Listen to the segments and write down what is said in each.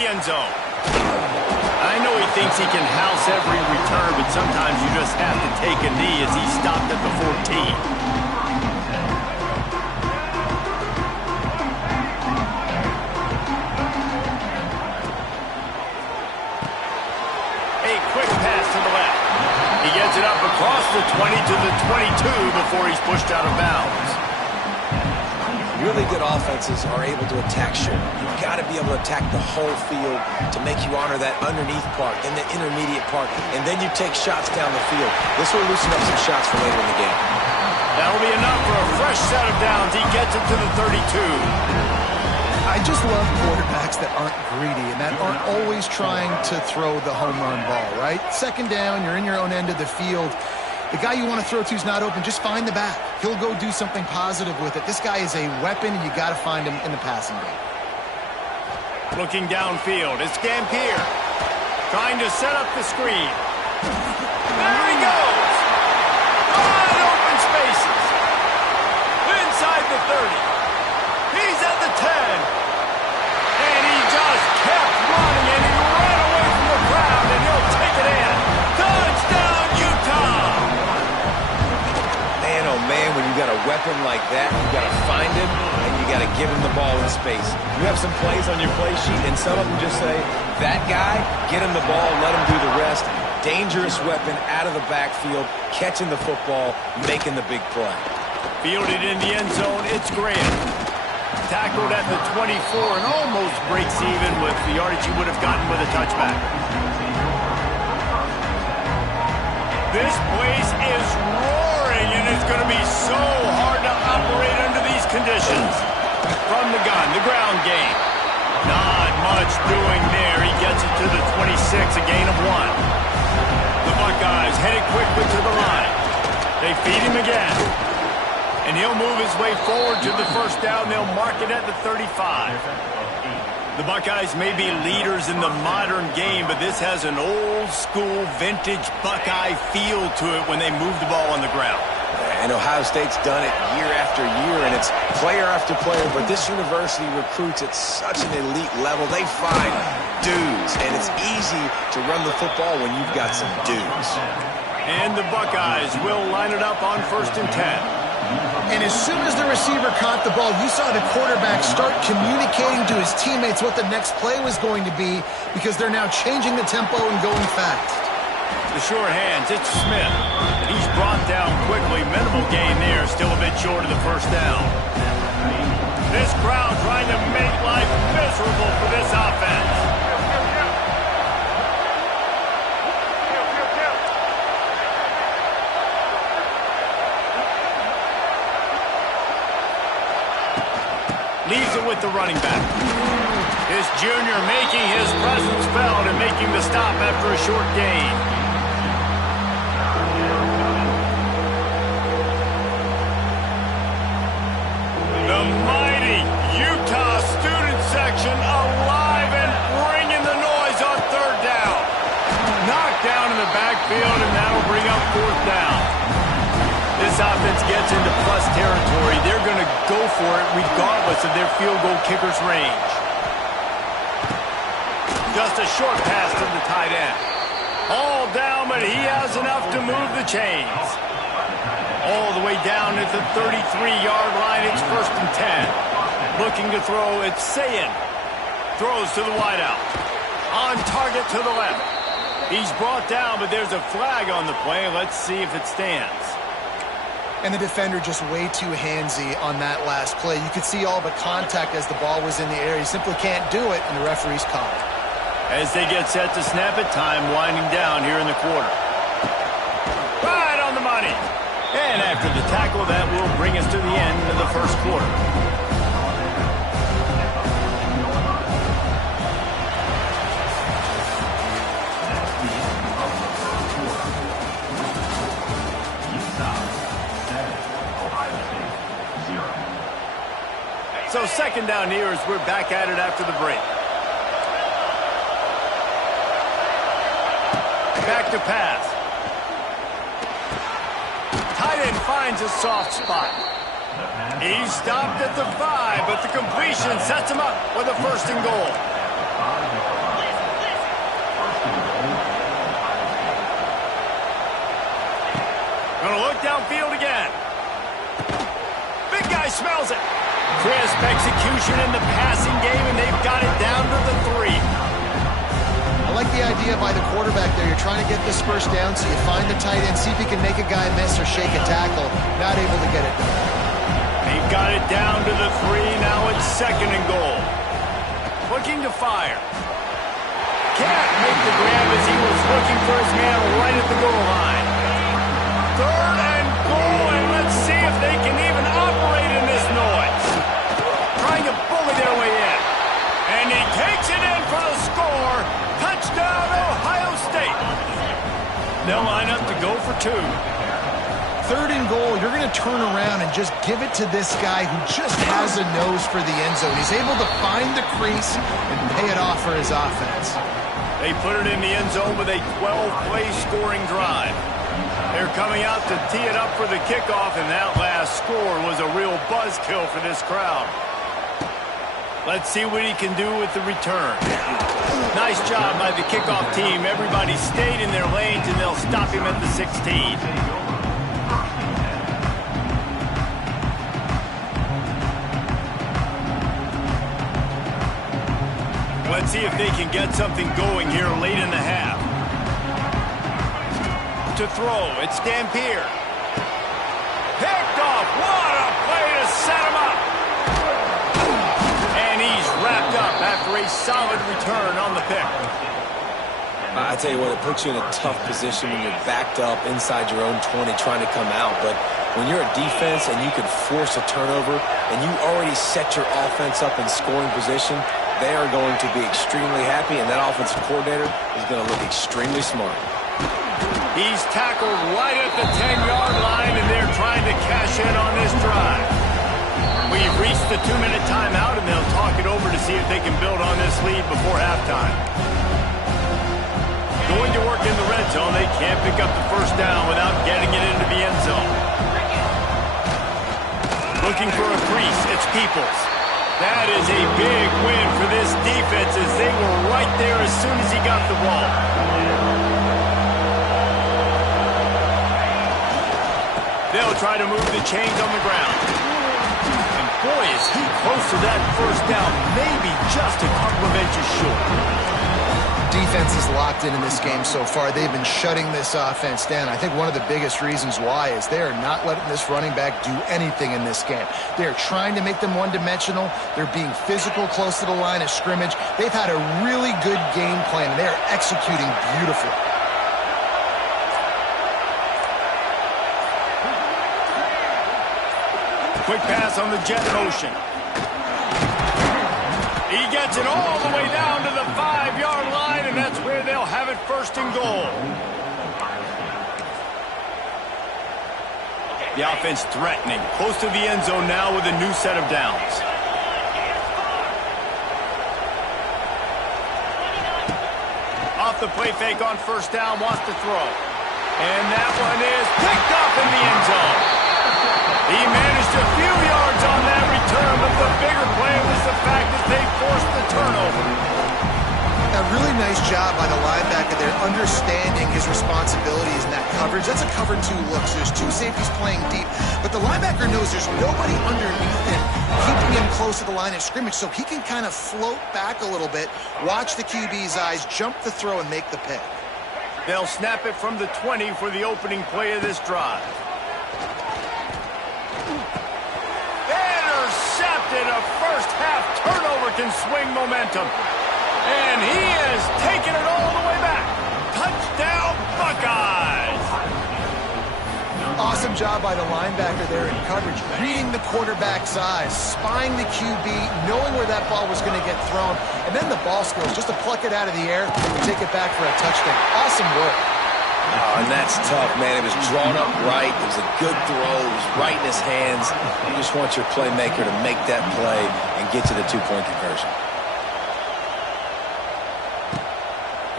End zone. I know he thinks he can house every return, but sometimes you just have to take a knee as he stopped at the 14. A quick pass to the left. He gets it up across the 20 to the 22 before he's pushed out of bounds. Really good offenses are able to attack short. You've got to be able to attack the whole field to make you honor that underneath part and the intermediate part, and then you take shots down the field. This will loosen up some shots for later in the game. That'll be enough for a fresh set of downs. He gets it to the 32. I just love quarterbacks that aren't greedy and that aren't always trying to throw the home run ball, right? Second down, you're in your own end of the field. The guy you want to throw to is not open. Just find the back. He'll go do something positive with it. This guy is a weapon, and you got to find him in the passing game. Looking downfield, it's Gampier trying to set up the screen. There he goes. Wide open spaces. Inside the 30. He's at the 10. And he just kept running, and he ran away from the crowd, and he'll take it in. Touchdown, Utah! Man, oh man, when you got a weapon like that, you got to find him, and you got to give him the ball in space. You have some plays on your play sheet, and some of them just say, that guy, get him the ball, let him do the rest. Dangerous weapon out of the backfield, catching the football, making the big play. Fielded in the end zone, it's Graham. Tackled at the 24 and almost breaks even with the yardage he would have gotten with a touchback. This place is roaring, and it's going to be so hard to operate under these conditions. From the gun, the ground game. Not much doing there. He gets it to the 26, a gain of 1. The Buckeyes headed quickly to the line. They feed him again. And he'll move his way forward to the first down. They'll mark it at the 35. The Buckeyes may be leaders in the modern game, but this has an old-school, vintage Buckeye feel to it when they move the ball on the ground. And Ohio State's done it year after year, and it's player after player, but this university recruits at such an elite level. They find dudes, and it's easy to run the football when you've got some dudes. And the Buckeyes will line it up on 1st and 10. And as soon as the receiver caught the ball, you saw the quarterback start communicating to his teammates what the next play was going to be because they're now changing the tempo and going fast. The short hands, it's Smith. He's brought down quickly. Minimal gain there, still a bit short of the first down. This crowd trying to make life miserable for this offense. Leaves it with the running back. This junior making his presence felt and making the stop after a short gain. The mighty Utah student section alive and bringing the noise on 3rd down. Knocked down in the backfield, and that'll bring up 4th down. This offense gets into plus territory. They're going to go for it regardless of their field goal kicker's range. Just a short pass to the tight end. All down, but he has enough to move the chains. All the way down at the 33-yard line. It's 1st and 10. Looking to throw, it's Sayin. Throws to the wideout. On target to the left. He's brought down, but there's a flag on the play. Let's see if it stands. And the defender just way too handsy on that last play. You could see all the contact as the ball was in the air. He simply can't do it, and the referee's caught it. As they get set to snap it, time winding down here in the quarter. Right on the money. And after the tackle, that will bring us to the end of the first quarter. So 2nd down here as we're back at it after the break. Back to pass. Tight end finds a soft spot. He's stopped at the 5, but the completion sets him up with a 1st and goal. smells it. Crisp execution in the passing game, and they've got it down to the 3. I like the idea by the quarterback there. You're trying to get this first down, so you find the tight end, see if he can make a guy miss or shake a tackle. Not able to get it done. They've got it down to the 3. Now it's 2nd and goal. Looking to fire. Can't make the grab as he was looking for his man right at the goal line. 3rd and goal, and let's see if they can even operate in this noise. Trying to bully their way in. And he takes it in for the score. Touchdown, Ohio State. They'll line up to go for 2. 3rd and goal, you're going to turn around and just give it to this guy who just has a nose for the end zone. He's able to find the crease and pay it off for his offense. They put it in the end zone with a 12-play scoring drive. They're coming out to tee it up for the kickoff, and that last score was a real buzzkill for this crowd. Let's see what he can do with the return. Nice job by the kickoff team. Everybody stayed in their lanes, and they'll stop him at the 16. Let's see if they can get something going here late in the half. To throw, it's Dampier. Picked off. What a play to set him up. And he's wrapped up after a solid return on the pick. I tell you what, it puts you in a tough position when you're backed up inside your own 20 trying to come out. But when you're a defense and you can force a turnover and you already set your offense up in scoring position, they are going to be extremely happy, and that offensive coordinator is going to look extremely smart. He's tackled right at the 10-yard line, and they're trying to cash in on this drive. We've reached the 2-minute timeout, and they'll talk it over to see if they can build on this lead before halftime. Going to work in the red zone. They can't pick up the first down without getting it into the end zone. Looking for a crease. It's Peoples. That is a big win for this defense as they were right there as soon as he got the ball. They'll try to move the chains on the ground. And boy, is he close to that first down, maybe just a couple of inches short. Defense is locked in this game so far. They've been shutting this offense down. I think one of the biggest reasons why is they are not letting this running back do anything in this game. They're trying to make them one-dimensional. They're being physical close to the line of scrimmage. They've had a really good game plan, and they are executing beautifully. Quick pass on the jet motion. He gets it all the way down to the 5-yard line, and that's where they'll have it 1st and goal. The offense threatening, close to the end zone now with a new set of downs. Off the play fake on 1st down, wants to throw. And that one is picked up in the end zone. He managed a few yards on that return, but the bigger play was the fact that they forced the turnover. A really nice job by the linebacker there, understanding his responsibilities in that coverage. That's a cover 2 look, so there's 2 safeties playing deep. But the linebacker knows there's nobody underneath him, keeping him close to the line of scrimmage, so he can kind of float back a little bit, watch the QB's eyes, jump the throw, and make the pick. They'll snap it from the 20 for the opening play of this drive. Intercepted. A first-half turnover can swing momentum. And he is taking it all the way back. Touchdown, Buckeyes! Awesome job by the linebacker there in coverage, reading the quarterback's eyes, spying the QB, knowing where that ball was going to get thrown, and then the ball skills, just to pluck it out of the air and take it back for a touchdown. Awesome work. Oh, and that's tough, man. It was drawn up right. It was a good throw. It was right in his hands. You just want your playmaker to make that play and get to the 2-point conversion.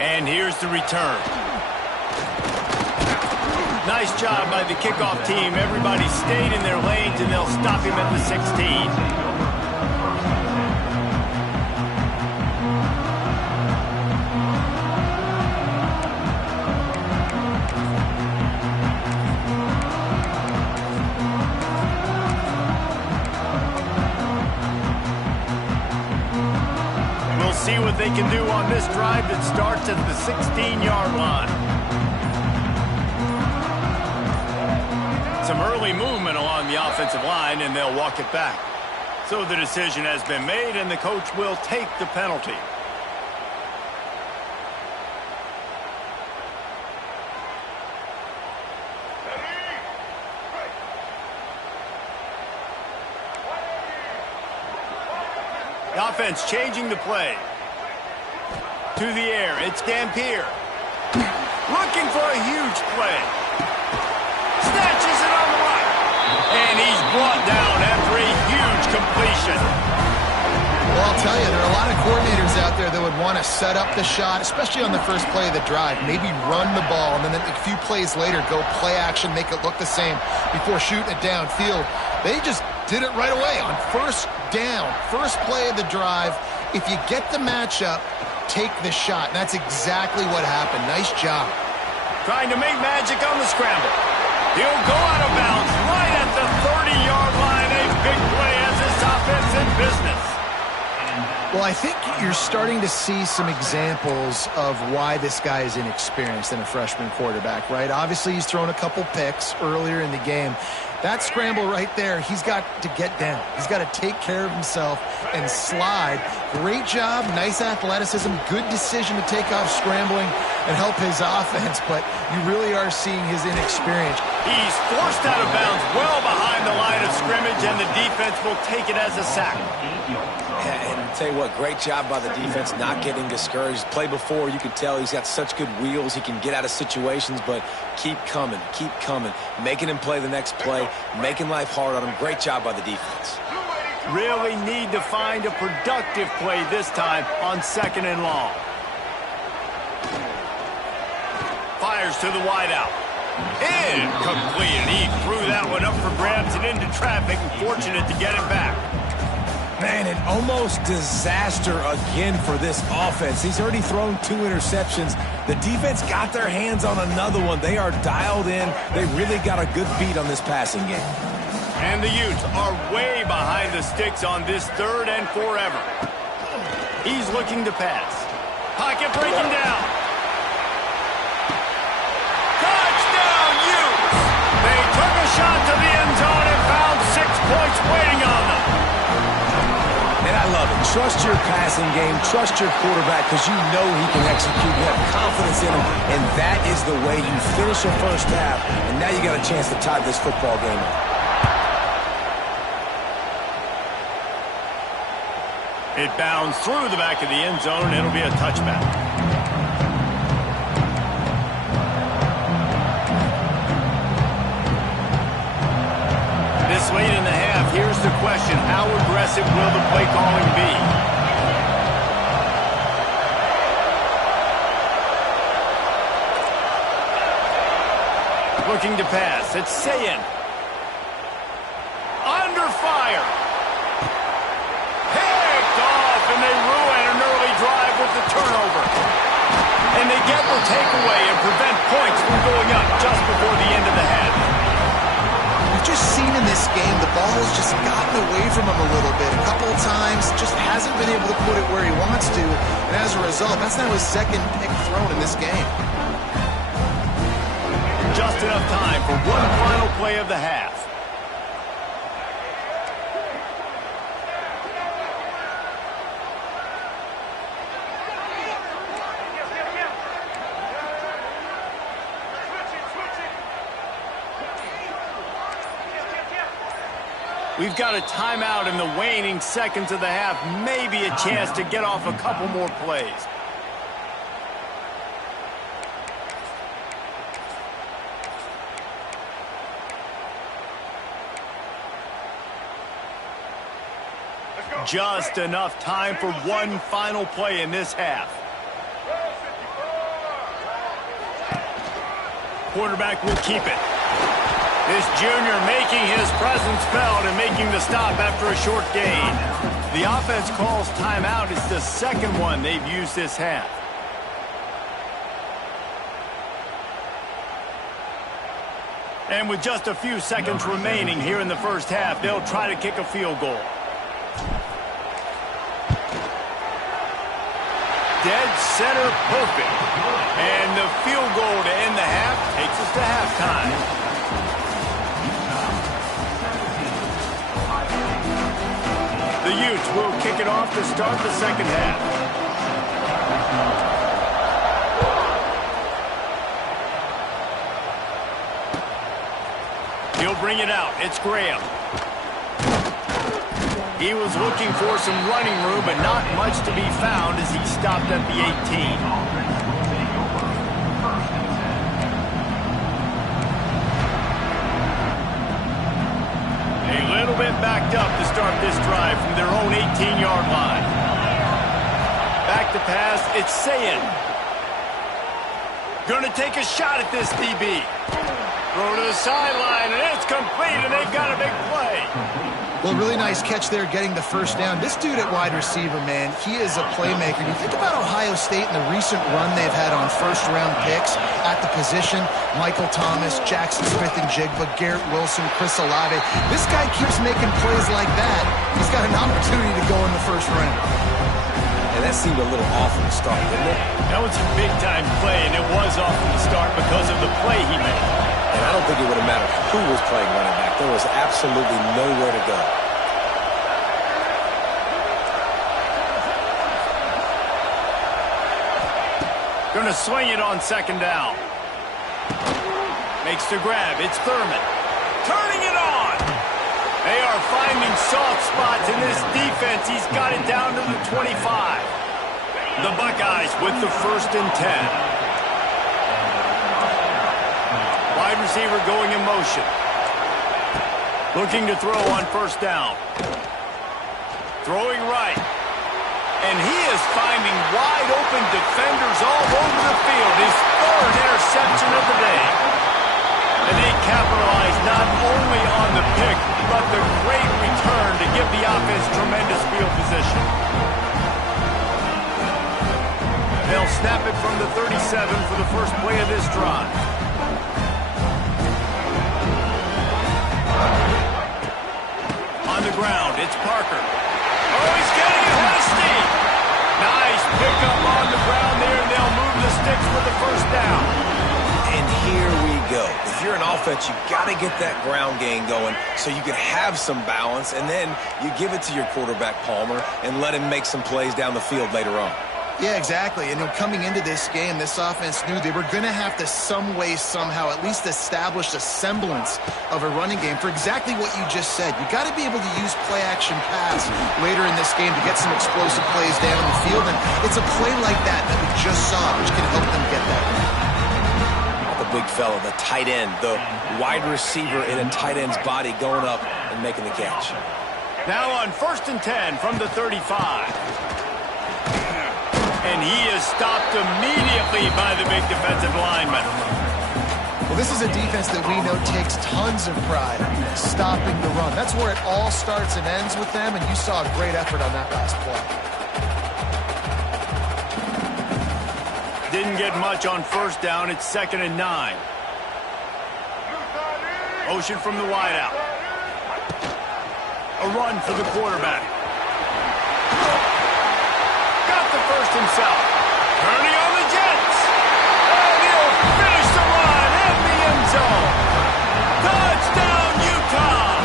And here's the return. Nice job by the kickoff team. Everybody stayed in their lanes, and they'll stop him at the 16. can do on this drive that starts at the 16-yard line. Some early movement along the offensive line, and they'll walk it back. So the decision has been made, and the coach will take the penalty. The offense changing the play. To the air, it's Dampier. Looking for a huge play. Snatches it on the right. And he's brought down after a huge completion. Well, I'll tell you, there are a lot of coordinators out there that would want to set up the shot, especially on the first play of the drive. Maybe run the ball, and then a few plays later, go play action, make it look the same before shooting it downfield. They just did it right away on first down, first play of the drive. If you get the matchup, take the shot. And that's exactly what happened. Nice job. Trying to make magic on the scramble. He'll go out of bounds right at the 30-yard line. A big play as this offense in business. Well, I think you're starting to see some examples of why this guy is inexperienced in a freshman quarterback, right? Obviously, he's thrown a couple picks earlier in the game. That scramble right there, he's got to get down. He's got to take care of himself and slide. Great job, nice athleticism, good decision to take off scrambling and help his offense, but you really are seeing his inexperience. He's forced out of bounds well behind the line of scrimmage, and the defense will take it as a sack. And I'll tell you what, great job by the defense not getting discouraged. Play before, you can tell he's got such good wheels. He can get out of situations, but keep coming, making him play the next play, making life hard on him. Great job by the defense. Really need to find a productive play this time on 2nd and long. Fires to the wideout. Incomplete. He threw that one up for grabs and into traffic, and fortunate to get it back. Man, an almost disaster again for this offense. He's already thrown 2 interceptions. The defense got their hands on another one. They are dialed in. They really got a good beat on this passing game. And the Utes are way behind the sticks on this 3rd and forever. He's looking to pass. Pocket breaking down. Touchdown, Utes! They took a shot to the end zone and found 6 points waiting on them. And I love it. Trust your passing game. Trust your quarterback because you know he can execute. You have confidence in him, and that is the way you finish your first half, and now you got a chance to tie this football game up. It bounds through the back of the end zone, and it'll be a touchback. This late in the half, here's the question. How aggressive will the play calling be? Looking to pass. It's Sayin. Under fire. Picked off, and they ruin an early drive with the turnover. And they get the takeaway and prevent points from going up just before the end of the half. We've just seen in this game the ball has just gotten away from him a little bit. A couple of times, just hasn't been able to put it where he wants to. And as a result, that's now his 2nd pick thrown in this game. Just enough time for one final play of the half. We've got a timeout in the waning seconds of the half. Maybe a chance to get off a couple more plays. Just enough time for one final play in this half. Quarterback will keep it. This junior making his presence felt and making the stop after a short gain. The offense calls timeout. It's the 2nd one they've used this half. And with just a few seconds remaining here in the first half, they'll try to kick a field goal. dead center perfect. And the field goal to end the half takes us to halftime. The Utes will kick it off to start the second half. He'll bring it out. It's Graham. He was looking for some running room, but not much to be found as he stopped at the 18. A little bit backed up to start this drive from their own 18-yard line. Back to pass, it's Sayin. Gonna take a shot at this DB. Throw to the sideline, and it's complete, and they've got a big play. Well, really nice catch there getting the first down. This dude at wide receiver, man, he is a playmaker. You think about Ohio State and the recent run they've had on first-round picks at the position. Michael Thomas, Jackson Smith-Njigba, Garrett Wilson, Chris Olave. This guy keeps making plays like that. He's got an opportunity to go in the first round. And that seemed a little off from the start, didn't it? That was a big-time play, and it was off from the start because of the play he made. And I don't think it would have mattered who was playing running back. There was absolutely nowhere to go. Gonna swing it on second down. Makes the grab. It's Thurman. Turning it on. They are finding soft spots in this defense. He's got it down to the 25. The Buckeyes with the 1st and 10. Wide receiver going in motion. Looking to throw on first down. Throwing right. And he is finding wide open defenders all over the field. His 3rd interception of the day. And they capitalize not only on the pick, but the great return to give the offense tremendous field position. They'll snap it from the 37 for the first play of this drive. On the ground, it's Parker. Oh, he's getting ahead of steam. Nice pickup on the ground there, and they'll move the sticks for the first down. And here we go. If you're an offense, you got to get that ground game going so you can have some balance, and then you give it to your quarterback, Palmer, and let him make some plays down the field later on. Yeah, exactly. And coming into this game, this offense knew they were going to have to some way, somehow, at least establish a semblance of a running game for exactly what you just said. You got to be able to use play-action pass later in this game to get some explosive plays down the field. And it's a play like that we just saw, which can help them get that. The big fella, the tight end, the wide receiver in a tight end's body going up and making the catch. Now on 1st and 10 from the 35. And he is stopped immediately by the big defensive lineman. Well, this is a defense that we know takes tons of pride in stopping the run. That's where it all starts and ends with them, and you saw a great effort on that last play. Didn't get much on first down. It's 2nd and 9. Motion from the wideout. A run for the quarterback. First himself. Turning on the Jets. And he'll finish the run in the end zone. Touchdown, Utah.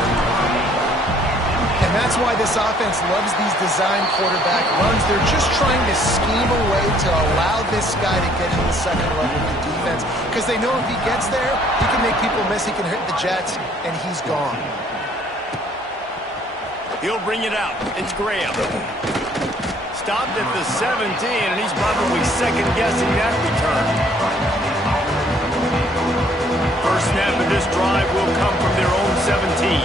And that's why this offense loves these design quarterback runs. They're just trying to scheme a way to allow this guy to get in the second level of the defense, because they know if he gets there, he can make people miss, he can hit the Jets, and he's gone. He'll bring it out. It's Graham. Stopped at the 17, and he's probably second-guessing that return. First snap of this drive will come from their own 17.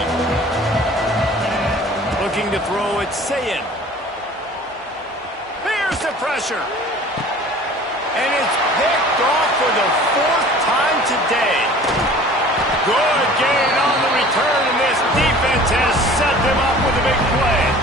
Looking to throw, it's Sayin. Here's the pressure. And it's picked off for the 4th time today. Good gain on the return, and this defense has set them up with a big play.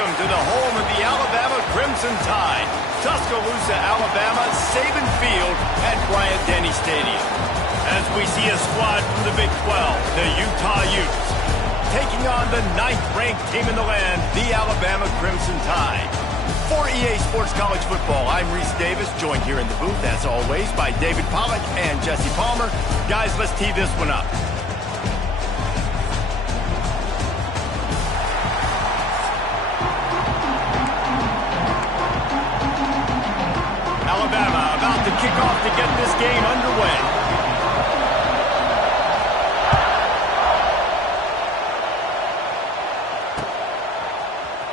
welcome to the home of the Alabama Crimson Tide, Tuscaloosa, Alabama, Saban Field at Bryant-Denny Stadium. As we see a squad from the Big 12, the Utah Utes, taking on the 9th-ranked team in the land, the Alabama Crimson Tide. For EA Sports College Football, I'm Reese Davis, joined here in the booth, as always, by David Pollack and Jesse Palmer. Guys, let's tee this one up. Alabama about to kick off to get this game underway.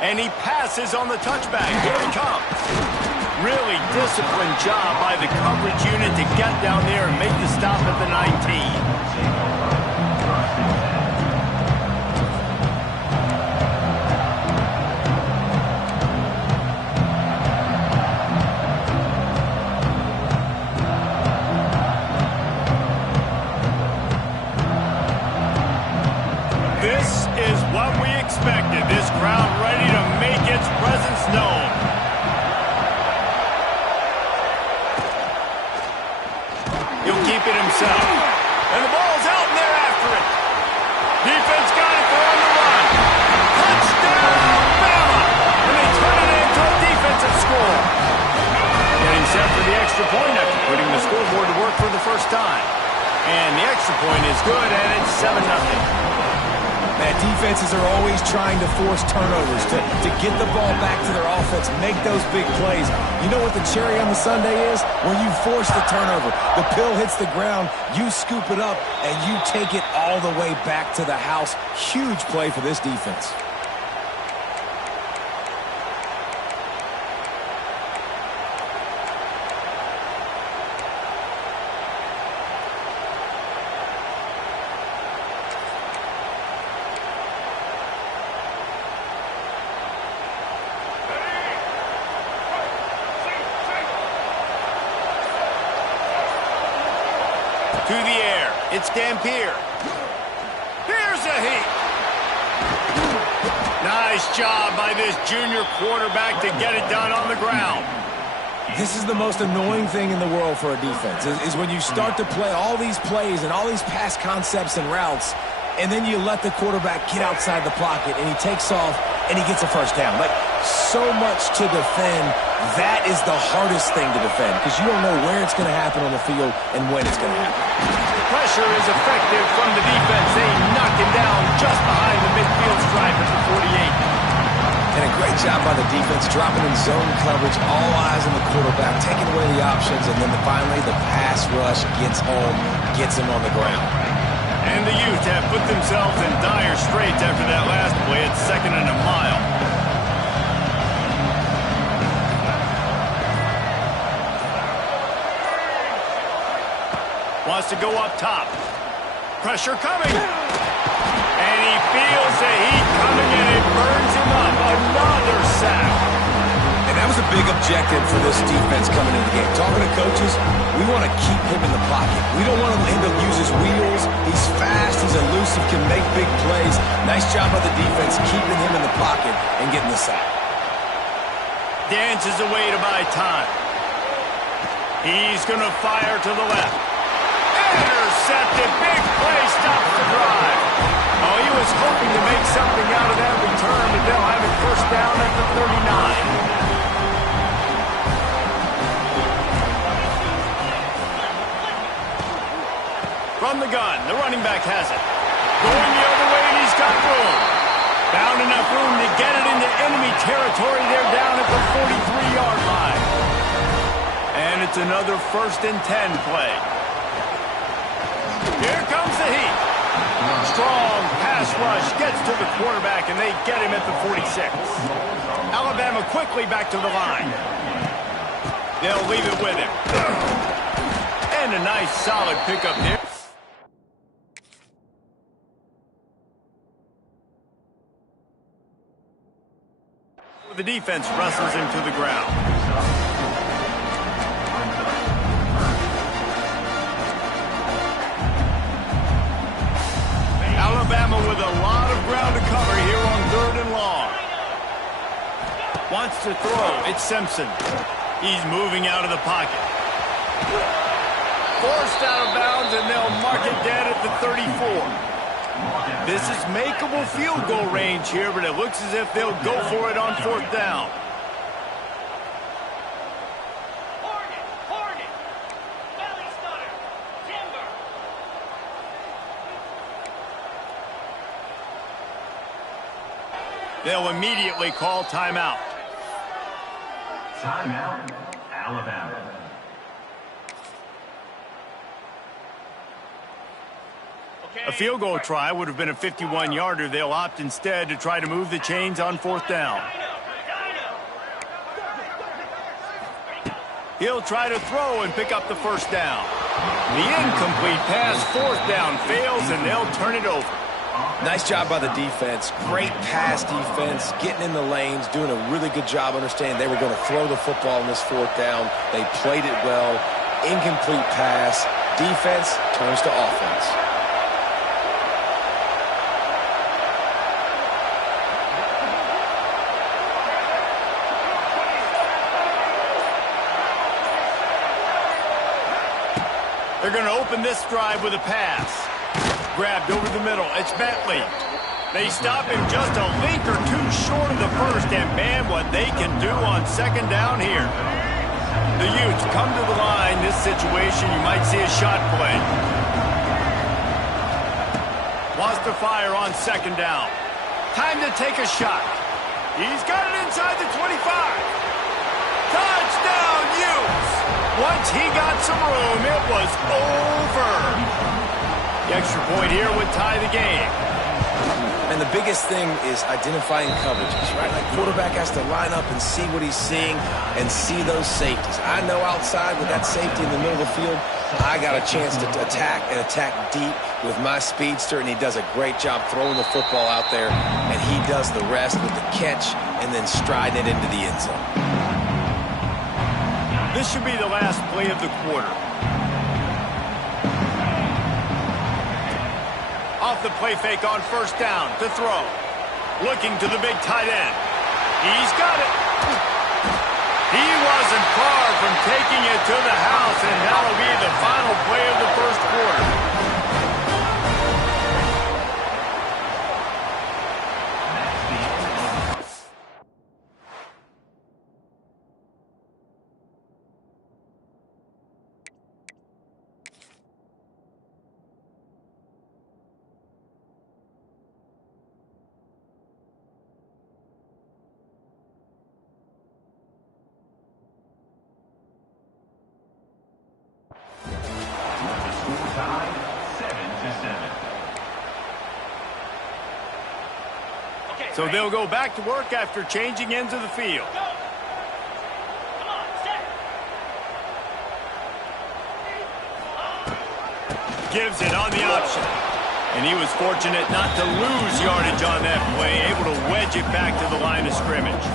And he passes on the touchback. Here he comes. Really disciplined job by the coverage unit to get down there and make the stop at the 19. This is what we expected. This crowd ready to make its presence known. He'll keep it himself. And the ball's out and they're after it. Defense got it, they're on the run. Touchdown, Bama! And they turn it into a defensive score. Getting set for the extra point after putting the scoreboard to work for the first time. And the extra point is good, and it's 7-0. Man, defenses are always trying to force turnovers, to get the ball back to their offense, make those big plays. You know what the cherry on the sundae is? When you force the turnover. The pill hits the ground, you scoop it up, and you take it all the way back to the house. Huge play for this defense. To the air, it's Dampier. Here's a heat. Nice job by this junior quarterback to get it done on the ground. This is the most annoying thing in the world for a defense, is when you start to play all these plays and all these pass concepts and routes, and then you let the quarterback get outside the pocket, and he takes off, and he gets a first down. Like, so much to defend. That is the hardest thing to defend, because you don't know where it's going to happen on the field and when it's going to happen. The pressure is effective from the defense. They knock him down just behind the midfield stripe at the 48. And a great job by the defense, dropping in zone coverage, all eyes on the quarterback, taking away the options, and then finally the pass rush gets home, gets him on the ground. And the Utes have put themselves in dire straits after that last play at 2nd and a mile. Wants to go up top. Pressure coming. And he feels the heat coming and it burns him up. Another sack. And that was a big objective for this defense coming into the game. Talking to coaches, we want to keep him in the pocket. We don't want him to use his wheels. He's fast, he's elusive, can make big plays. Nice job by the defense keeping him in the pocket and getting the sack. Dances away to buy time. He's going to fire to the left. Intercepted. Big play. Stops the drive. Oh, he was hoping to make something out of that return, but they'll have it first down at the 39. From the gun, the running back has it. Going the other way, and he's got room. Found enough room to get it into enemy territory. They're down at the 43-yard line. And it's another 1st and 10 play. Here comes the heat. Strong pass rush gets to the quarterback, and they get him at the 46. Alabama quickly back to the line. They'll leave it with him. And a nice solid pickup there. The defense wrestles him to the ground. Alabama with a lot of ground to cover here on 3rd and long. Wants to throw. It's Simpson. He's moving out of the pocket. Forced out of bounds, and they'll mark it dead at the 34. This is makeable field goal range here, but it looks as if they'll go for it on 4th down. They'll immediately call timeout. Timeout, Alabama. A field goal try would have been a 51-yarder. They'll opt instead to try to move the chains on 4th down. He'll try to throw and pick up the 1st down. The incomplete pass, 4th down, fails, and they'll turn it over. Nice job by the defense. Great pass defense, getting in the lanes, doing a really good job understanding they were going to throw the football in this 4th down. They played it well. Incomplete pass. Defense turns to offense. They're going to open this drive with a pass. Grabbed over the middle. It's Bentley. They stop him just a link or two short of the 1st, and man, what they can do on 2nd down here. The Utes come to the line. This situation, you might see a shot play. Wants to fire on 2nd down. Time to take a shot. He's got it inside the 25. Touchdown, Utes! Once he got some room, it was over. The extra point here would tie the game. And the biggest thing is identifying coverages, right? Like quarterback has to line up and see what he's seeing and see those safeties. I know outside with that safety in the middle of the field, I got a chance to attack and attack deep with my speedster, and he does a great job throwing the football out there, and he does the rest with the catch and then striding it into the end zone. This should be the last play of the quarter. Off the play fake on 1st down to throw. Looking to the big tight end. He's got it. He wasn't far from taking it to the house, and that'll be the final play of the 1st quarter. So they'll go back to work after changing ends of the field. Gives it on the option. And he was fortunate not to lose yardage on that play, able to wedge it back to the line of scrimmage.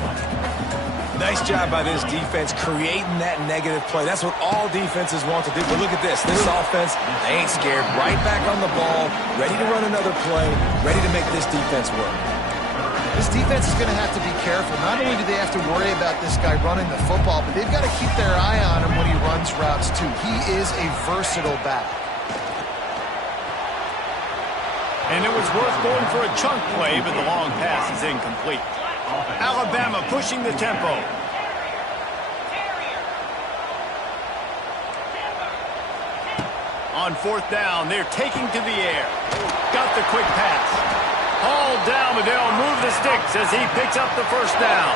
Nice job by this defense creating that negative play. That's what all defenses want to do. But look at this. This offense, they ain't scared. Right back on the ball, ready to run another play, ready to make this defense work. This defense is going to have to be careful. Not only do they have to worry about this guy running the football, but they've got to keep their eye on him when he runs routes, too. He is a versatile back. And it was worth going for a chunk play, but the long pass is incomplete. Alabama pushing the tempo. On 4th down, they're taking to the air. Got the quick pass. Hauled down, but they'll move the sticks as he picks up the 1st down.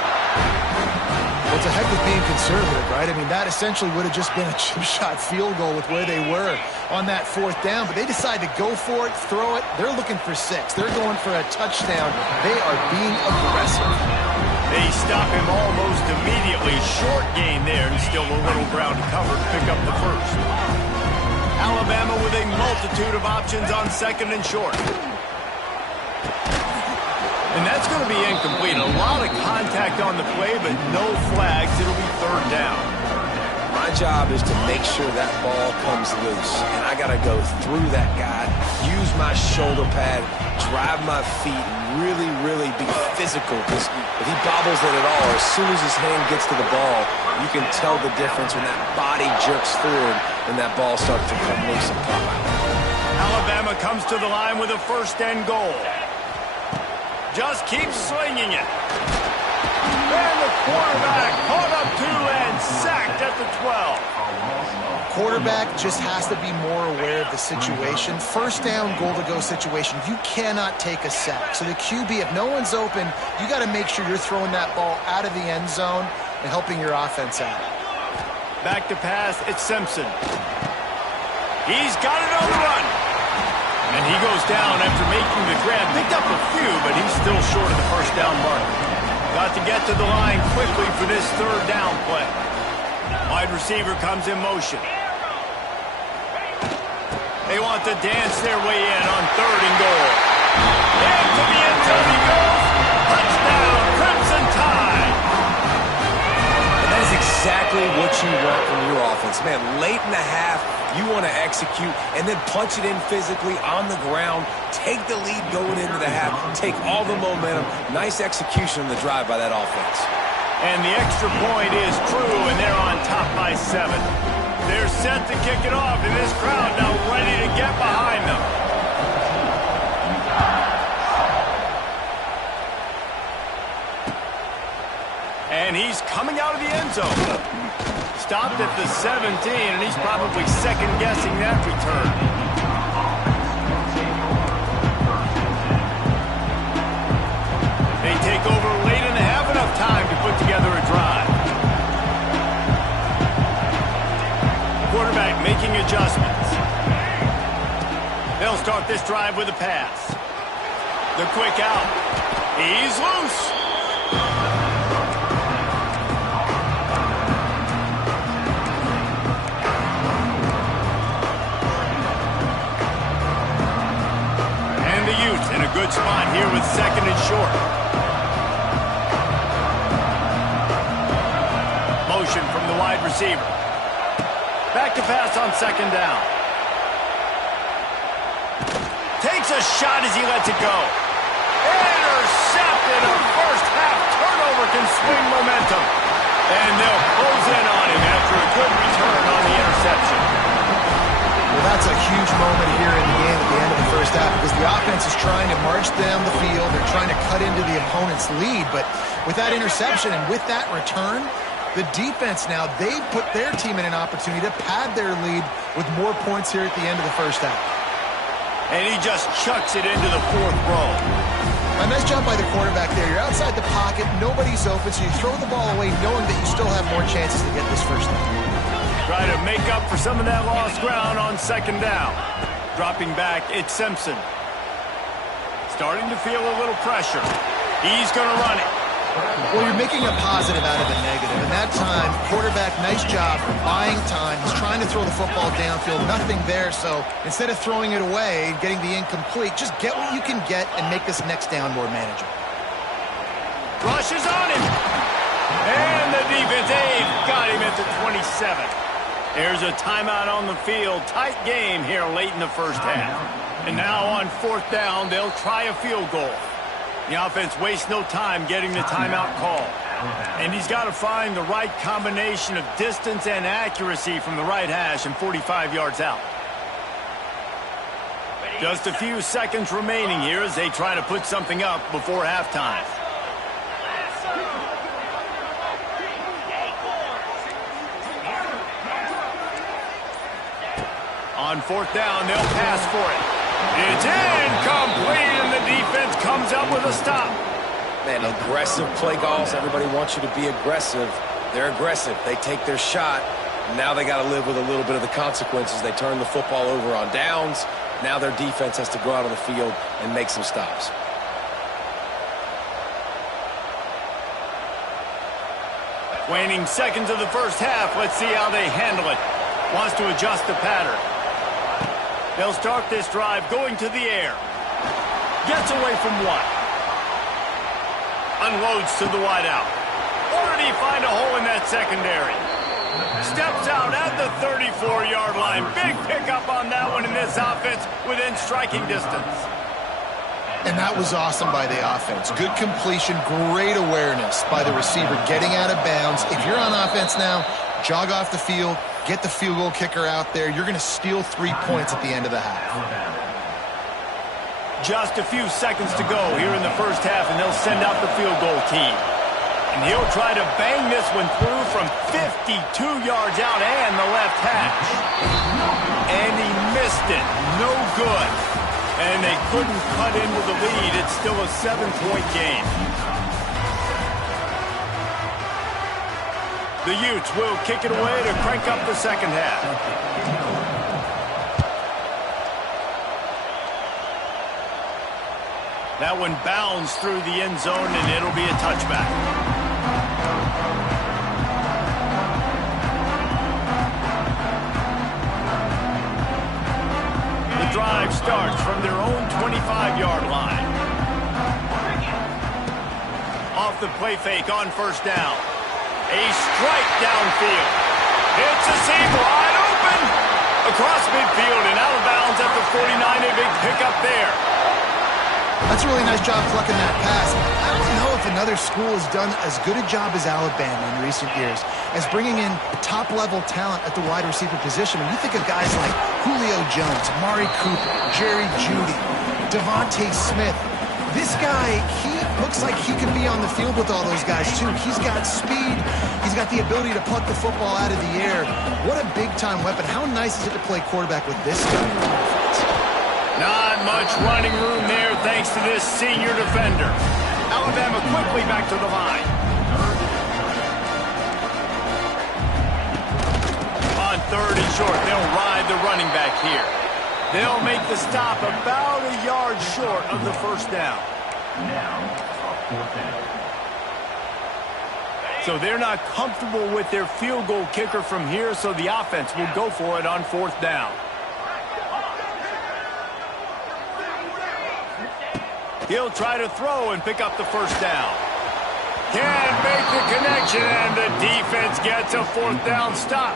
Well, it's a heck of being conservative, right? I mean, that essentially would have just been a chip shot field goal with where they were on that 4th down, but they decide to go for it, throw it. They're looking for 6. They're going for a touchdown. They are being aggressive. They stop him almost immediately. Short gain there, and still a little ground to cover to pick up the 1st. Alabama with a multitude of options on 2nd and short. And that's going to be incomplete. A lot of contact on the play, but no flags. It'll be 3rd down. My job is to make sure that ball comes loose, and I got to go through that guy, use my shoulder pad, drive my feet, and really, really be physical, because if he bobbles it at all, as soon as his hand gets to the ball, you can tell the difference when that body jerks forward and that ball starts to come loose and pop out. Alabama comes to the line with a 1st and goal. Just keep slinging it. And the quarterback caught up to and sacked at the 12. Quarterback just has to be more aware of the situation. 1st down, goal-to-go situation. You cannot take a sack. So the QB, if no one's open, you got to make sure you're throwing that ball out of the end zone and helping your offense out. Back to pass, it's Simpson. He's got it on the run. And he goes down after making the grab. Picked up a few, but he's still short of the 1st down mark. Got to get to the line quickly for this 3rd down play. Wide receiver comes in motion. They want to dance their way in on 3rd and goal. Into the end zone he goes. Touchdown, Crimson Tide. And that is exactly what you want from your offense. Man, late in the half, you want to execute and then punch it in physically on the ground. Take the lead going into the half. Take all the momentum. Nice execution on the drive by that offense. And the extra point is true, and they're on top by 7. They're set to kick it off, and this crowd now ready to get behind them. And he's coming out of the end zone. Stopped at the 17, and he's probably second-guessing that return. They take over late and have enough time to put together a drive. Quarterback making adjustments. They'll start this drive with a pass. The quick out. He's loose. In a good spot here with 2nd and short. Motion from the wide receiver. Back to pass on 2nd down. Takes a shot as he lets it go. Intercepted. A 1st half turnover can swing momentum. And they'll close in on him after a good return on the interception. Well, that's a huge moment here in the game at the end of the 1st half because the offense is trying to march down the field. They're trying to cut into the opponent's lead. But with that interception and with that return, the defense now, they've put their team in an opportunity to pad their lead with more points here at the end of the 1st half. And he just chucks it into the 4th row. A nice job by the quarterback there. You're outside the pocket. Nobody's open, so you throw the ball away knowing that you still have more chances to get this 1st down. Try to make up for some of that lost ground on 2nd down. Dropping back, it's Simpson. Starting to feel a little pressure. He's going to run it. Well, you're making a positive out of a negative. And that time, quarterback, nice job buying time. He's trying to throw the football downfield. Nothing there, so instead of throwing it away and getting the incomplete, just get what you can get and make this next down more manageable. Rushes on him. And the defense, they've got him at the 27. There's a timeout on the field. Tight game here late in the 1st half. And now on 4th down, they'll try a field goal. The offense wastes no time getting the timeout call. And he's got to find the right combination of distance and accuracy from the right hash and 45 yards out. Just a few seconds remaining here as they try to put something up before halftime. On 4th down, they'll pass for it. It's incomplete, and the defense comes up with a stop. Man, aggressive play calls. Everybody wants you to be aggressive. They're aggressive. They take their shot. Now they got to live with a little bit of the consequences. They turn the football over on downs. Now their defense has to go out on the field and make some stops. Waning seconds of the 1st half. Let's see how they handle it. Wants to adjust the pattern. They'll start this drive going to the air. Gets away from one. Unloads to the wideout. Or did he find a hole in that secondary? Steps out at the 34-yard line. Big pickup on that one in this offense within striking distance. And that was awesome by the offense. Good completion, great awareness by the receiver getting out of bounds. If you're on offense now, jog off the field, get the field goal kicker out there. You're going to steal 3 points at the end of the half. Just a few seconds to go here in the first half, and they'll send out the field goal team. And he'll try to bang this one through from 52 yards out and the left hash. And he missed it. No good. And they couldn't cut into the lead. It's still a 7-point game. The Utes will kick it away to crank up the second half. That one bounds through the end zone, and it'll be a touchback. The drive starts from their own 25-yard line. Off the play fake on first down. A strike downfield. It's a seam wide open. Across midfield and out of bounds at the 49. A big pickup there. That's a really nice job plucking that pass. I don't know if another school has done as good a job as Alabama in recent years as bringing in top-level talent at the wide receiver position. When you think of guys like Julio Jones, Amari Cooper, Jerry Jeudy, Devontae Smith, this guy, he looks like he could be on the field with all those guys, too. He's got speed. He's got the ability to pluck the football out of the air. What a big-time weapon. How nice is it to play quarterback with this guy? Not much running room there thanks to this senior defender. Alabama quickly back to the line. On third and short, they'll ride the running back here. They'll make the stop about a yard short of the first down. So they're not comfortable with their field goal kicker from here, so the offense will go for it on fourth down. He'll try to throw and pick up the first down. Can't make the connection, and the defense gets a fourth down stop.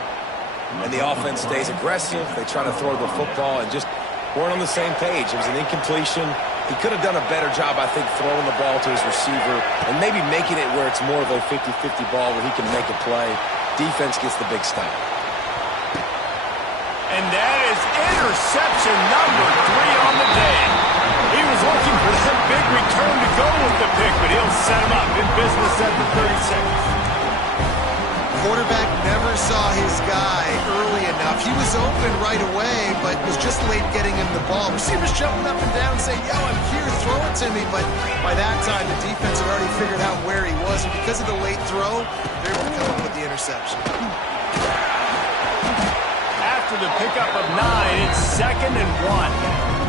And the offense stays aggressive. They try to throw the football and just weren't on the same page. It was an incompletion. He could have done a better job, I think, throwing the ball to his receiver and maybe making it where it's more of a 50-50 ball where he can make a play. Defense gets the big stop. And that is interception number 3 on the day. He was looking for that big return to go with the pick, but he'll set him up in business at the 36. Quarterback never saw his guy early enough. He was open right away, but was just late getting him the ball. Receivers jumping up and down saying, yo, I'm here, throw it to me. But by that time, the defense had already figured out where he was. And because of the late throw, they're able to come up with the interception. After the pickup of 9, it's 2nd and 1.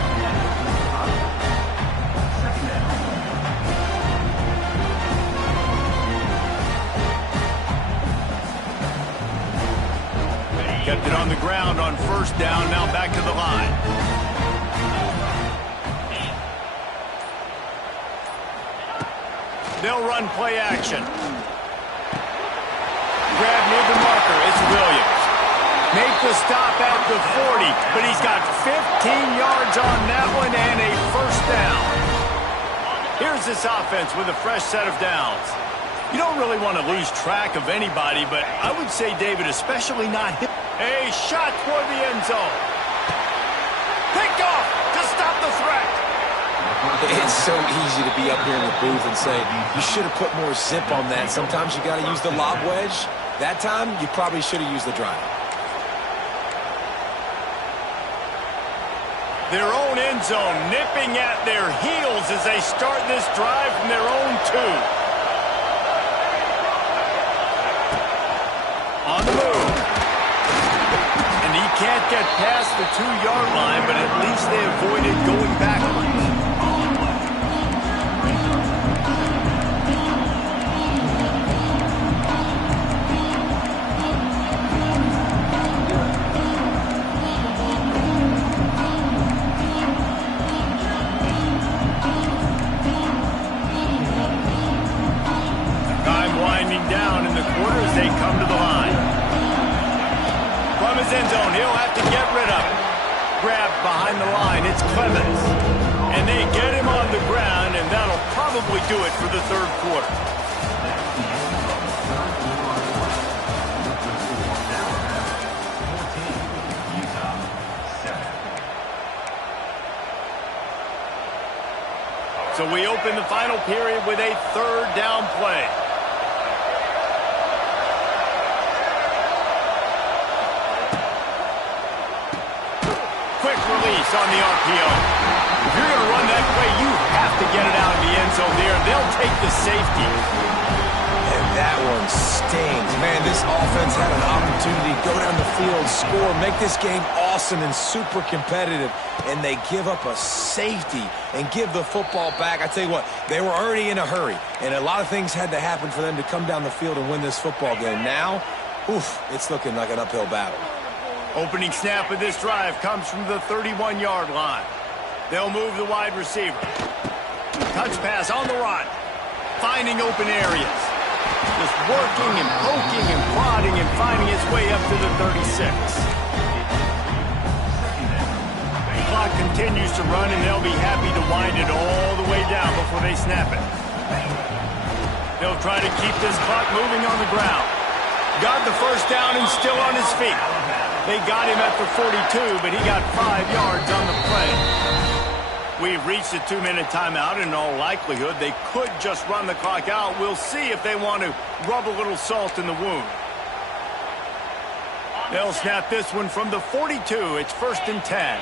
Kept it on the ground on first down, now back to the line. They'll run play action. Grab near the marker, it's Williams. Make the stop at the 40, but he's got 15 yards on that one and a first down. Here's this offense with a fresh set of downs. You don't really want to lose track of anybody, but I would say, David, especially not him. A shot for the end zone. Picked off to stop the threat. It's so easy to be up here in the booth and say, you should have put more zip on that. Sometimes you got to use the lob wedge. That time, you probably should have used the drive. Their own end zone nipping at their heels as they start this drive from their own 2. On the move. And he can't get past the 2-yard line, but at least they avoided going backwards. Time winding down in the quarter as they come to the line. end zone. He'll have to get rid of it. Grabbed behind the line. It's Clemens. And they get him on the ground, and that'll probably do it for the third quarter. So we open the final period with a third down play. Quick release on the RPO. If you're going to run that play, you have to get it out of the end zone there. They'll take the safety. And that one stings. Man, this offense had an opportunity to go down the field, score, make this game awesome and super competitive, and they give up a safety and give the football back. I tell you what, they were already in a hurry, and a lot of things had to happen for them to come down the field and win this football game. Now, it's looking like an uphill battle. Opening snap of this drive comes from the 31-yard line. They'll move the wide receiver. Touch pass on the run. Finding open areas. Just working and poking and prodding and finding his way up to the 36. The clock continues to run, and they'll be happy to wind it all the way down before they snap it. They'll try to keep this clock moving on the ground. Got the first down and still on his feet. They got him at the 42, but he got 5 yards on the play. We've reached a 2-minute timeout, and in all likelihood, they could just run the clock out. We'll see if they want to rub a little salt in the wound. They'll snap this one from the 42. It's 1st and 10.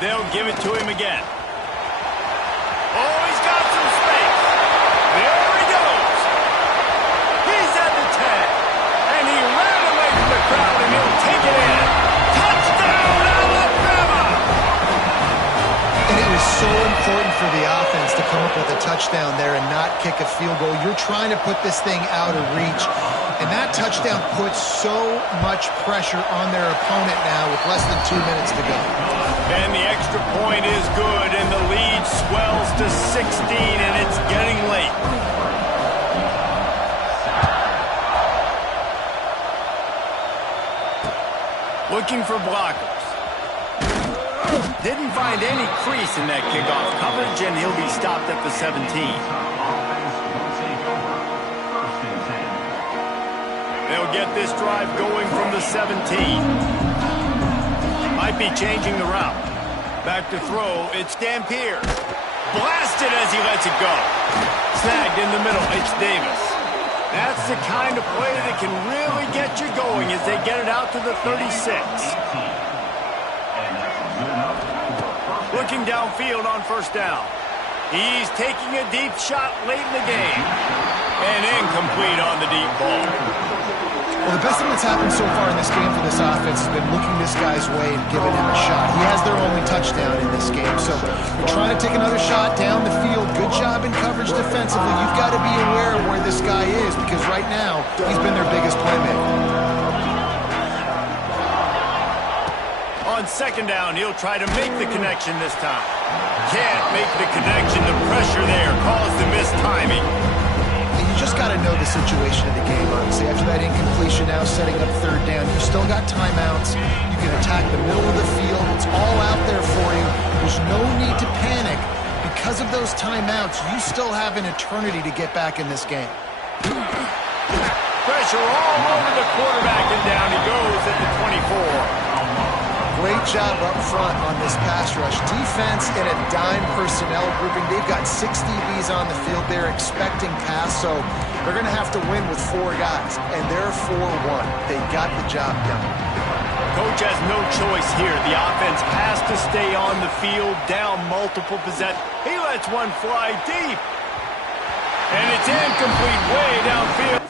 They'll give it to him again. Oh, he's got some space. There he goes. He's at the 10. And he ran away from the crowd, and he'll take it in. Touchdown, Alabama! And it was so important for the offense to come up with a touchdown there and not kick a field goal. You're trying to put this thing out of reach. And that touchdown puts so much pressure on their opponent now with less than 2 minutes to go. And the extra point is good, and the lead swells to 16, and it's getting late. Looking for blockers. Didn't find any crease in that kickoff coverage, and he'll be stopped at the 17. They'll get this drive going from the 17. Might be changing the route. Back to throw, it's Dampier. Blasted as he lets it go. Snagged in the middle, it's Davis. That's the kind of play that can really get you going as they get it out to the 36. Looking downfield on 1st down. He's taking a deep shot late in the game. And incomplete on the deep ball. Well, the best thing that's happened so far in this game for this offense has been looking this guy's way and giving him a shot. He has their only touchdown in this game, so they're trying to take another shot down the field. Good job in coverage defensively. You've got to be aware of where this guy is because right now he's been their biggest playmaker. On 2nd down, he'll try to make the connection this time. Can't make the connection. The pressure there caused the missed timing. You just got to know the situation of the game, honestly. After that incompletion now setting up 3rd down, you still got timeouts. You can attack the middle of the field. It's all out there for you. There's no need to panic. Because of those timeouts, you still have an eternity to get back in this game. Pressure all over the quarterback, and down he goes at the 24. Great job up front on this pass rush. Defense in a dime personnel grouping. They've got 6 DBs on the field. They're expecting pass, so they're going to have to win with 4 guys, and they're 4-1. They got the job done. Coach has no choice here. The offense has to stay on the field, down multiple possessions. He lets one fly deep. And it's incomplete way downfield.